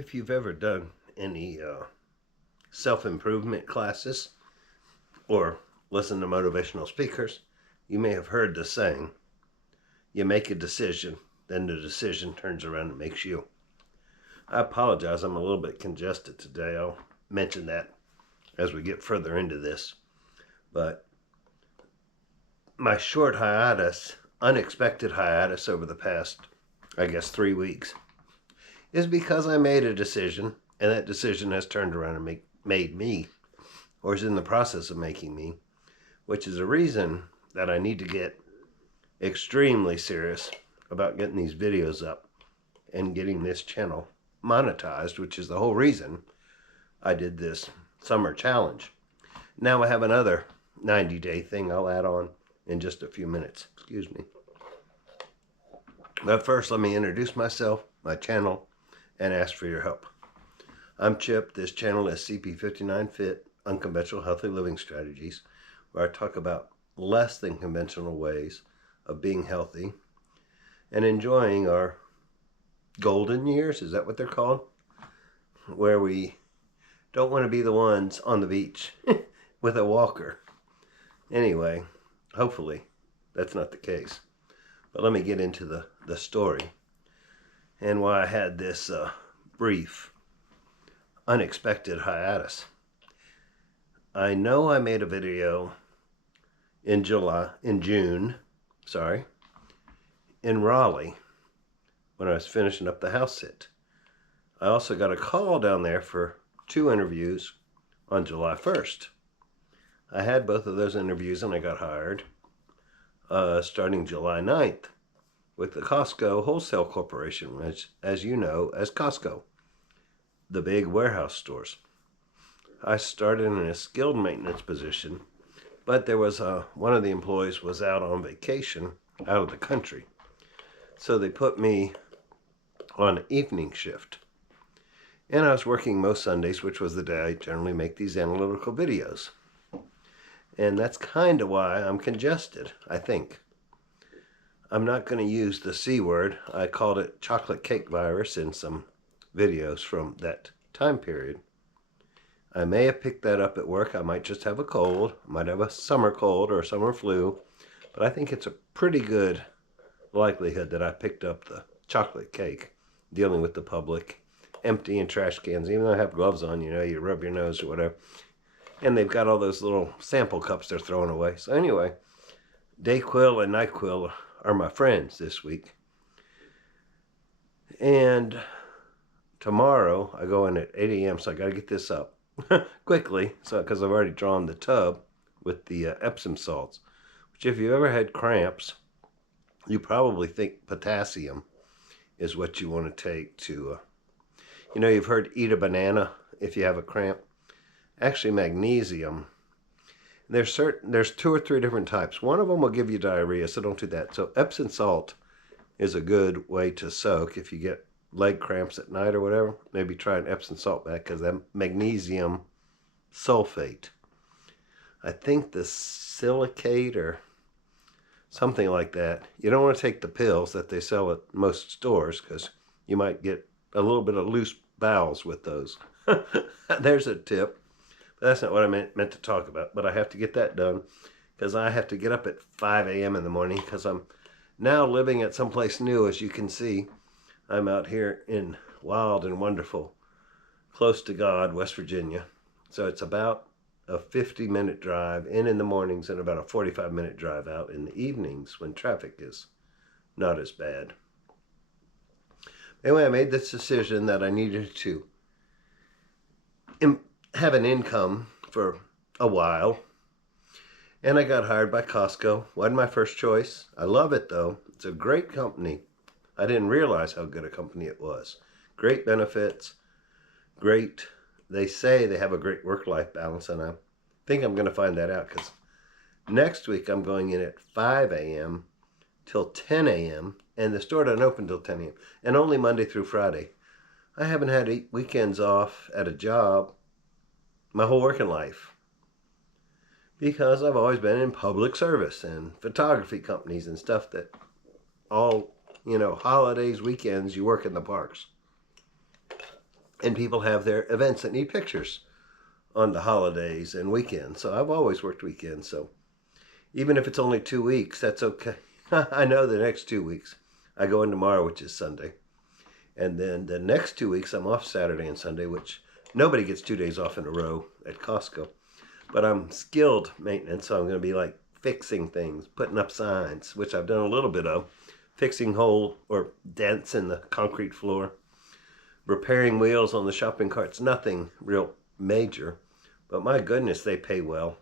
If you've ever done any self-improvement classes or listened to motivational speakers, you may have heard the saying, you make a decision, then the decision turns around and makes you. I apologize, I'm a little bit congested today. I'll mention that as we get further into this. But my short hiatus, unexpected hiatus over the past, 3 weeks, is because I made a decision, and that decision has turned around and made me, or is in the process of making me, which is a reason that I need to get extremely serious about getting these videos up and getting this channel monetized, which is the whole reason I did this summer challenge. Now I have another 90-day thing I'll add on in just a few minutes. Excuse me. But first, let me introduce myself, my channel, and ask for your help. I'm Chip. This channel is CP59 Fit, Unconventional Healthy Living Strategies, where I talk about less than conventional ways of being healthy and enjoying our golden years, is that what they're called? Where we don't want to be the ones on the beach with a walker. Anyway, hopefully that's not the case. But let me get into the story and why I had this brief, unexpected hiatus. I know I made a video in June, in Raleigh when I was finishing up the house sit. I also got a call down there for 2 interviews on July 1st. I had both of those interviews and I got hired starting July 9th with the Costco Wholesale Corporation, which, as you know, as Costco, the big warehouse stores. I started in a skilled maintenance position, but there was one of the employees was out on vacation out of the country. So they put me on an evening shift. And I was working most Sundays, which was the day I generally make these analytical videos. And that's kind of why I'm congested, I think. I'm not going to use the C word. I called it chocolate cake virus in some videos from that time period. I may have picked that up at work. I might just have a cold. I might have a summer cold or a summer flu. But I think it's a pretty good likelihood that I picked up the chocolate cake dealing with the public, emptying trash cans. Even though I have gloves on, you rub your nose or whatever. And they've got all those little sample cups they're throwing away. So anyway, Dayquil and NyQuil are my friends this week. And tomorrow I go in at 8 a.m. so I got to get this up quickly, because I've already drawn the tub with the Epsom salts, which if you ever had cramps, you probably think potassium is what you want to take to, you've heard eat a banana if you have a cramp. Actually, magnesium. There's 2 or 3 different types. One of them will give you diarrhea, so don't do that. So Epsom salt is a good way to soak if you get leg cramps at night or whatever. Maybe try an Epsom salt bath, because that magnesium sulfate, I think the silicate or something like that. You don't want to take the pills that they sell at most stores, because you might get a little bit of loose bowels with those. There's a tip. That's not what I meant to talk about, but I have to get that done because I have to get up at 5 a.m. in the morning because I'm now living at someplace new. As you can see, I'm out here in wild and wonderful, close to God, West Virginia. So it's about a 50-minute drive in the mornings and about a 45-minute drive out in the evenings when traffic is not as bad. Anyway, I made this decision that I needed to have an income for a while, and I got hired by Costco. Wasn't my first choice. I love it though. It's a great company. I didn't realize how good a company it was. Great benefits, great. They say they have a great work-life balance, and I think I'm going to find that out, because next week I'm going in at 5 a.m. till 10 a.m. and the store doesn't open till 10 a.m. and only Monday through Friday. I haven't had weekends off at a job my whole working life, because I've always been in public service and photography companies and stuff that all, holidays, weekends, you work in the parks. And people have their events that need pictures on the holidays and weekends. So I've always worked weekends. So even if it's only 2 weeks, that's okay. I know the next 2 weeks. I go in tomorrow, which is Sunday. And then the next 2 weeks, I'm off Saturday and Sunday, which nobody gets 2 days off in a row at Costco. But I'm skilled maintenance, so I'm going to be like fixing things, putting up signs, which I've done a little bit of, fixing hole or dents in the concrete floor, repairing wheels on the shopping carts. Nothing real major, but my goodness, they pay well.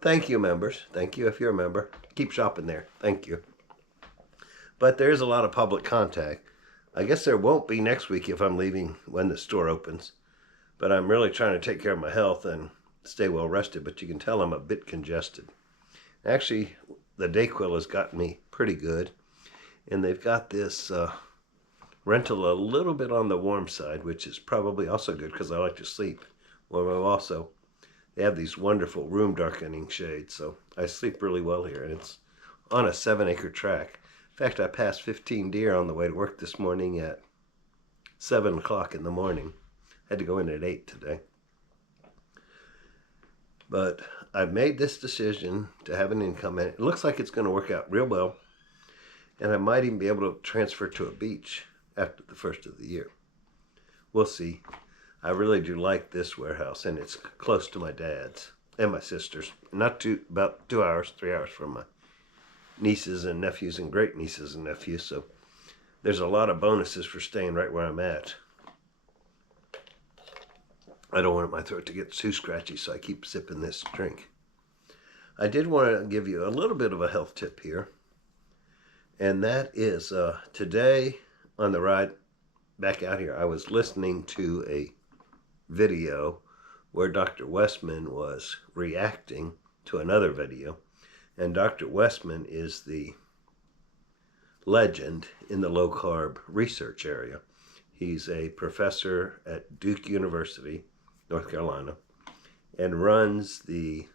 Thank you, members. Thank you if you're a member. Keep shopping there. Thank you. But there's a lot of public contact. I guess there won't be next week if I'm leaving when the store opens. But I'm really trying to take care of my health and stay well rested. But you can tell I'm a bit congested. Actually, the Dayquil has gotten me pretty good. And they've got this rental a little bit on the warm side, which is probably also good because I like to sleep. Well, they have these wonderful room darkening shades, so I sleep really well here. And it's on a 7-acre tract. In fact, I passed 15 deer on the way to work this morning at 7 o'clock in the morning. Had to go in at 8 today. But I've made this decision to have an income, and it looks like it's going to work out real well. And I might even be able to transfer to a beach after the first of the year. We'll see. I really do like this warehouse, and it's close to my dad's and my sister's. About 2 hours, 3 hours from my nieces and nephews and great nieces and nephews. So there's a lot of bonuses for staying right where I'm at. I don't want my throat to get too scratchy, so I keep sipping this drink. I did want to give you a little bit of a health tip here. And that is today on the ride back out here, I was listening to a video where Dr. Westman was reacting to another video. And Dr. Westman is the legend in the low-carb research area. He's a professor at Duke University, North Carolina, and runs the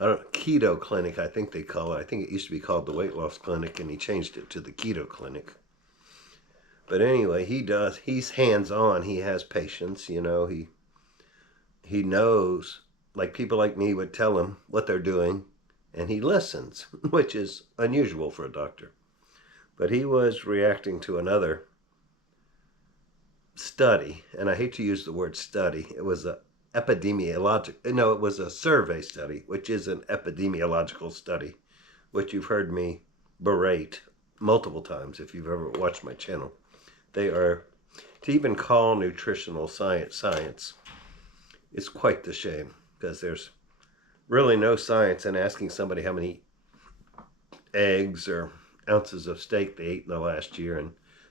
keto clinic, I think they call it. I think it used to be called the weight loss clinic, and he changed it to the keto clinic. But anyway, he's hands-on. He has patients, he knows, like people like me would tell him what they're doing, and he listens, which is unusual for a doctor. But he was reacting to another study, and I hate to use the word study. It was it was a survey study, which is an epidemiological study, which you've heard me berate multiple times if you've ever watched my channel. They are, to even call nutritional science, it's quite the shame, because there's really no science in asking somebody how many eggs or ounces of steak they ate in the last year and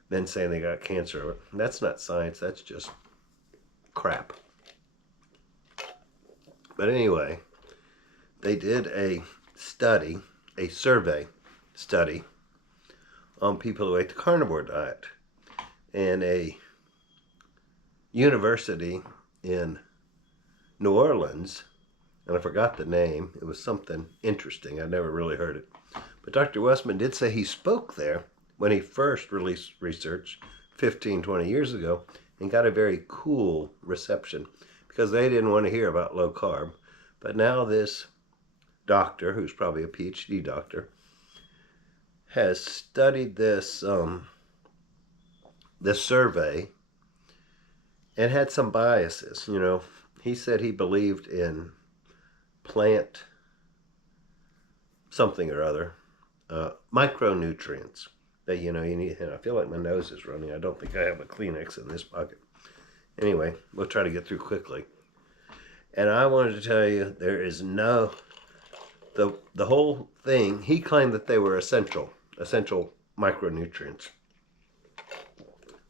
then saying they got cancer. That's not science, that's just crap. But anyway, they did a survey study on people who ate the carnivore diet. And a university in New Orleans, and I forgot the name, it was something interesting, I never really heard it. But Dr. Westman did say he spoke there when he first released research 15, 20 years ago, and got a very cool reception, because they didn't want to hear about low carb. But now this doctor, who's probably a PhD doctor, has studied this survey and had some biases. He said he believed in plant something or other, micronutrients that you need. And I feel like my nose is running. I don't think I have a Kleenex in this pocket. Anyway, we'll try to get through quickly. And I wanted to tell you, there is the whole thing, he claimed that they were essential micronutrients.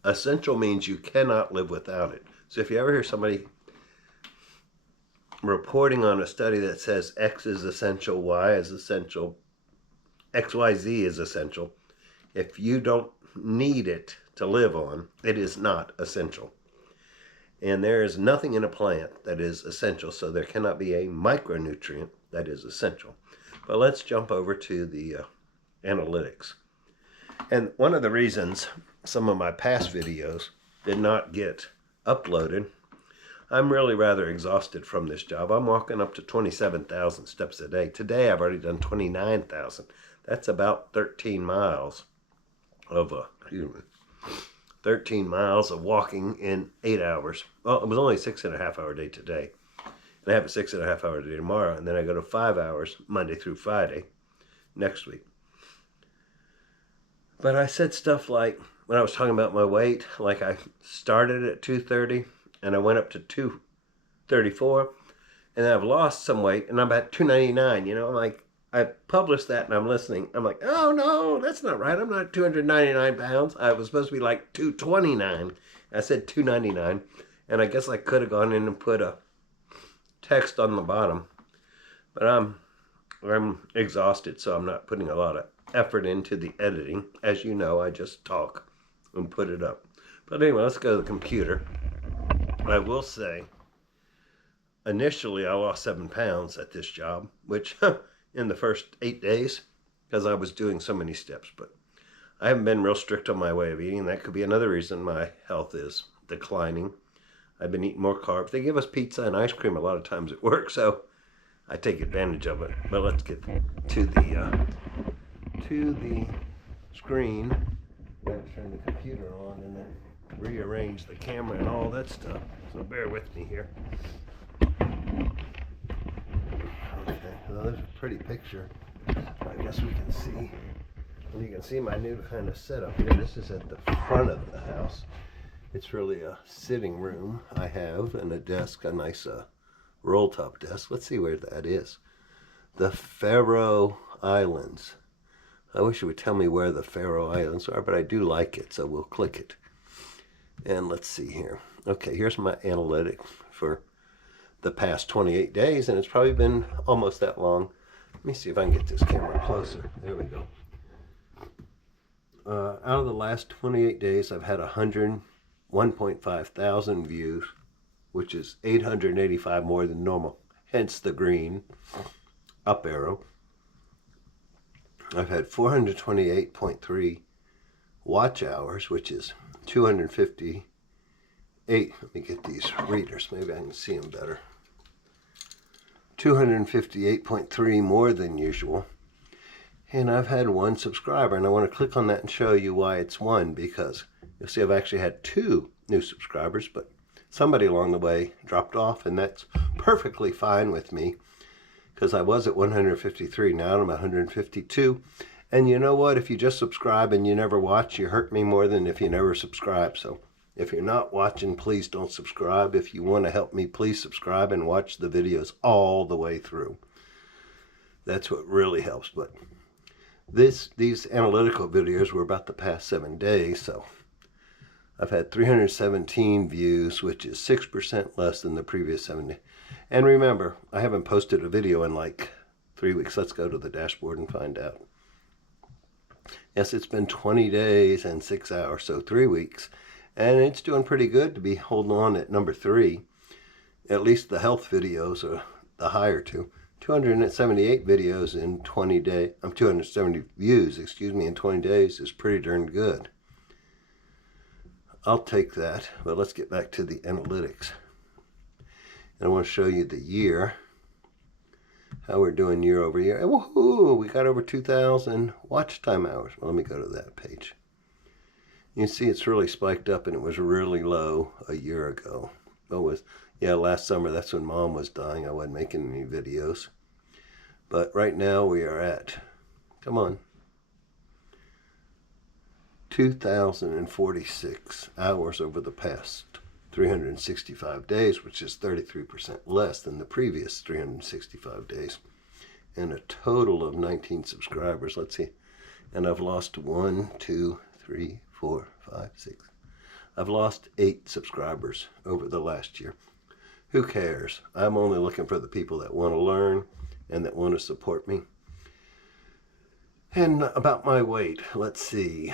Essential means you cannot live without it. So if you ever hear somebody reporting on a study that says X is essential, Y is essential, XYZ is essential, if you don't need it to live on, it is not essential. And there is nothing in a plant that is essential, so there cannot be a micronutrient that is essential. But let's jump over to the analytics. And one of the reasons some of my past videos did not get uploaded. I'm really rather exhausted from this job. I'm walking up to 27,000 steps a day. Today I've already done 29,000. That's about 13 miles of 13 miles of walking in 8 hours. Well, it was only a 6.5 hour day today. And I have a 6.5 hour day tomorrow. And then I go to 5 hours Monday through Friday next week. But I said stuff like, when I was talking about my weight, like I started at 230 and I went up to 234, and then I've lost some weight and I'm at 299. I'm like, I published that and I'm listening. I'm like, oh no, that's not right. I'm not 299 pounds. I was supposed to be like 229. I said 299. And I guess I could have gone in and put a text on the bottom. But I'm exhausted, so I'm not putting a lot of effort into the editing. As you know, I just talk and put it up. But anyway, let's go to the computer. I will say, initially I lost 7 pounds at this job, which in the first 8 days, because I was doing so many steps. But I haven't been real strict on my way of eating. That could be another reason my health is declining. I've been eating more carbs. They give us pizza and ice cream a lot of times at work, so I take advantage of it. But let's get to the screen. I'm going to turn the computer on and then rearrange the camera and all that stuff. So bear with me here. Okay, well, there's a pretty picture. I guess we can see. And you can see my new kind of setup here. This is at the front of the house. It's really a sitting room I have, and a desk, a nice roll-top desk. Let's see where that is. The Faroe Islands. I wish it would tell me where the Faroe Islands are, but I do like it, so we'll click it. And let's see here. Okay, here's my analytics for the past 28 days, and it's probably been almost that long. Let me see if I can get this camera closer. There we go. Out of the last 28 days, I've had 101.5 thousand views, which is 885 more than normal, hence the green up arrow. I've had 428.3 watch hours, which is 258. Let me get these readers, maybe I can see them better. 258.3 more than usual. And I've had 1 subscriber, and I want to click on that and show you why it's 1, because you'll see I've actually had 2 new subscribers, but somebody along the way dropped off, and that's perfectly fine with me, because I was at 153, now I'm at 152. And you know what? If you just subscribe and you never watch, you hurt me more than if you never subscribe. So if you're not watching, please don't subscribe. If you want to help me, please subscribe and watch the videos all the way through. That's what really helps. But these analytical videos were about the past 7 days, so I've had 317 views, which is 6% less than the previous 7 days. And remember, I haven't posted a video in like 3 weeks. Let's go to the dashboard and find out. Yes, it's been 20 days and 6 hours, so 3 weeks. And it's doing pretty good to be holding on at number 3. At least the health videos are the higher two. 278 videos in 20 days. 270 views, in 20 days is pretty darn good. I'll take that, but let's get back to the analytics. And I want to show you the year, how we're doing year over year. And woohoo, we got over 2,000 watch time hours. Well, let me go to that page. You see it's really spiked up, and it was really low a year ago. Last summer, that's when Mom was dying. I wasn't making any videos. But right now we are at, 2,046 hours over the past 365 days, which is 33% less than the previous 365 days. And a total of 19 subscribers. Let's see. And I've lost 1, 2, 3, 4, 5, 6. I've lost 8 subscribers over the last year. Who cares? I'm only looking for the people that want to learn and that want to support me. And about my weight, let's see.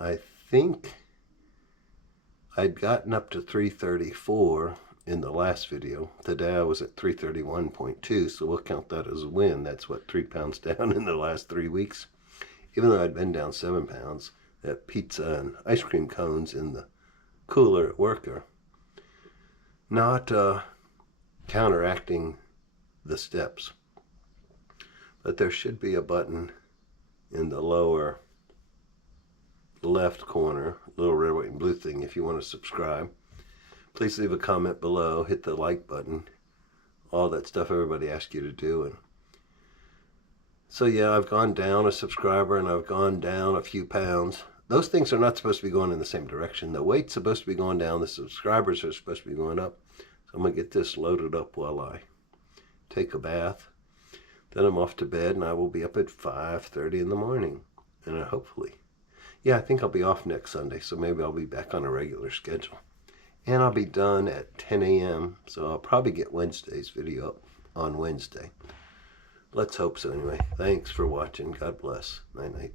I think I'd gotten up to 334 in the last video. Today I was at 331.2, so we'll count that as a win. That's what, 3 pounds down in the last 3 weeks. Even though I'd been down 7 pounds, that pizza and ice cream cones in the cooler at work are not counteracting the steps. But there should be a button in the lower left corner, little red, white, and blue thing if you want to subscribe. Please leave a comment below, hit the like button, all that stuff everybody asks you to do. And so yeah, I've gone down a subscriber and I've gone down a few pounds. Those things are not supposed to be going in the same direction. The weight's supposed to be going down, the subscribers are supposed to be going up. So I'm going to get this loaded up while I take a bath. Then I'm off to bed and I will be up at 5:30 in the morning. And hopefully, yeah, I think I'll be off next Sunday, so maybe I'll be back on a regular schedule. And I'll be done at 10 a.m., so I'll probably get Wednesday's video up on Wednesday. Let's hope so anyway. Thanks for watching. God bless. Night-night.